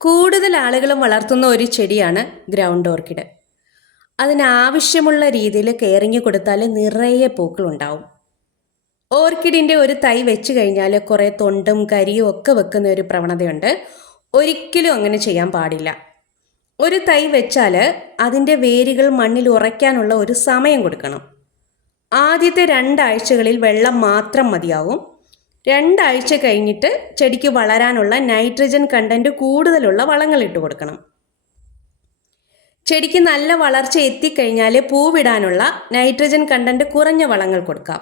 കൂടുതൽ ആളുകളും വളർത്തുന്ന ഒരു ചെടിയാണ് ഗ്രൗണ്ട് ഓർക്കിഡ്. അതിനാവശ്യമുള്ള രീതിയിൽ കെയറിങ് കൊടുത്താൽ നിറയെ പൂക്കളുണ്ടാവും. ഓർക്കിഡിൻ്റെ ഒരു തൈ വെച്ച് കഴിഞ്ഞാൽ കുറേ തൊണ്ടും കരിയും ഒക്കെ വെക്കുന്ന ഒരു പ്രവണതയുണ്ട്. ഒരിക്കലും അങ്ങനെ ചെയ്യാൻ പാടില്ല. ഒരു തൈ വെച്ചാൽ അതിൻ്റെ വേരുകൾ മണ്ണിൽ ഉറയ്ക്കാനുള്ള ഒരു സമയം കൊടുക്കണം. ആദ്യത്തെ 2 ആഴ്ചകളിൽ വെള്ളം മാത്രം മതിയാവും. 2 ആഴ്ച കഴിഞ്ഞിട്ട് ചെടിക്ക് വളരാനുള്ള നൈട്രജൻ കണ്ടൻറ്റ് കൂടുതലുള്ള വളങ്ങൾ ഇട്ട് കൊടുക്കണം. ചെടിക്ക് നല്ല വളർച്ച എത്തിക്കഴിഞ്ഞാൽ പൂവിടാനുള്ള നൈട്രജൻ കണ്ടൻറ്റ് കുറഞ്ഞ വളങ്ങൾ കൊടുക്കാം.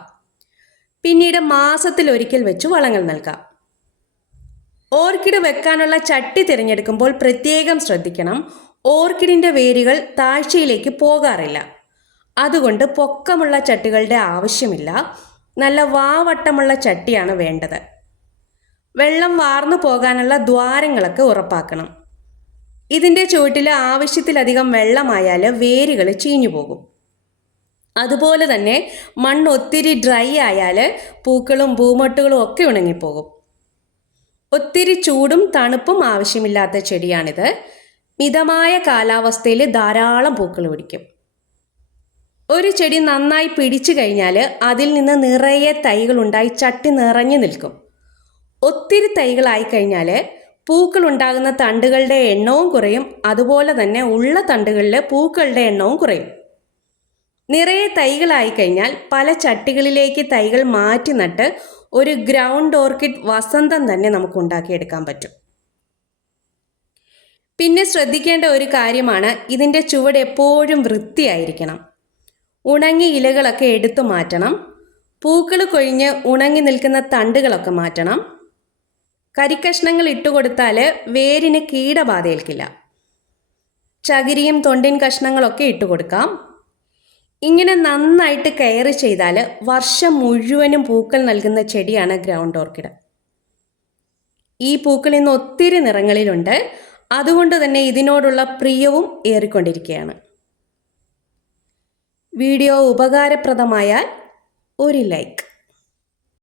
പിന്നീട് മാസത്തിലൊരിക്കൽ വെച്ച് വളങ്ങൾ നൽകാം. ഓർക്കിഡ് വെക്കാനുള്ള ചട്ടി തിരഞ്ഞെടുക്കുമ്പോൾ പ്രത്യേകം ശ്രദ്ധിക്കണം. ഓർക്കിഡിൻ്റെ വേരുകൾ താഴ്ചയിലേക്ക് പോകാറില്ല. അതുകൊണ്ട് പൊക്കമുള്ള ചട്ടികളുടെ ആവശ്യമില്ല. നല്ല വാവട്ടമുള്ള ചട്ടിയാണ് വേണ്ടത്. വെള്ളം വാർന്നു പോകാനുള്ള ദ്വാരങ്ങളൊക്കെ ഉറപ്പാക്കണം. ഇതിൻ്റെ ചുവട്ടിൽ ആവശ്യത്തിലധികം വെള്ളമായാൽ വേരുകൾ ചീഞ്ഞു പോകും. അതുപോലെ തന്നെ മണ്ണ് ഒത്തിരി ഡ്രൈ ആയാൽ പൂക്കളും പൂമൊട്ടുകളും ഒക്കെ ഉണങ്ങിപ്പോകും. ഒത്തിരി ചൂടും തണുപ്പും ആവശ്യമില്ലാത്ത ചെടിയാണിത്. മിതമായ കാലാവസ്ഥയിൽ ധാരാളം പൂക്കൾ പിടിക്കും. ഒരു ചെടി നന്നായി പിടിച്ചു കഴിഞ്ഞാൽ അതിൽ നിന്ന് നിറയെ തൈകളുണ്ടായി ചട്ടി നിറഞ്ഞു നിൽക്കും. ഒത്തിരി തൈകളായി കഴിഞ്ഞാൽ പൂക്കൾ ഉണ്ടാകുന്ന തണ്ടുകളുടെ എണ്ണവും കുറയും. അതുപോലെ തന്നെ ഉള്ള തണ്ടുകളിൽ പൂക്കളുടെ എണ്ണവും കുറയും. നിറയെ തൈകളായി കഴിഞ്ഞാൽ പല ചട്ടികളിലേക്ക് തൈകൾ മാറ്റി നട്ട് ഒരു ഗ്രൗണ്ട് ഓർക്കിഡ് വസന്തം തന്നെ നമുക്ക് ഉണ്ടാക്കിയെടുക്കാൻ പറ്റും. പിന്നെ ശ്രദ്ധിക്കേണ്ട ഒരു കാര്യമാണ്, ഇതിൻ്റെ ചുവട് എപ്പോഴും വൃത്തിയായിരിക്കണം. ഉണങ്ങിയ ഇലകളൊക്കെ എടുത്തു മാറ്റണം. പൂക്കൾ കൊഴിഞ്ഞ് ഉണങ്ങി നിൽക്കുന്ന തണ്ടുകളൊക്കെ മാറ്റണം. കരിക്കഷ്ണങ്ങൾ ഇട്ടുകൊടുത്താൽ വേരിന് കീടബാധയേൽക്കില്ല. ചകിരിയും തൊണ്ടിൻ കഷ്ണങ്ങളൊക്കെ ഇട്ടുകൊടുക്കാം. ഇങ്ങനെ നന്നായിട്ട് കെയർ ചെയ്താൽ വർഷം മുഴുവനും പൂക്കൾ നൽകുന്ന ചെടിയാണ് ഗ്രൗണ്ട് ഓർക്കിഡ്. ഈ പൂക്കൾ ഇന്ന് ഒത്തിരി നിറങ്ങളിലുണ്ട്. അതുകൊണ്ട് തന്നെ ഇതിനോടുള്ള പ്രിയവും ഏറിക്കൊണ്ടിരിക്കുകയാണ്. വീഡിയോ ഉപകാരപ്രദമായാൽ ഒരു ലൈക്ക്.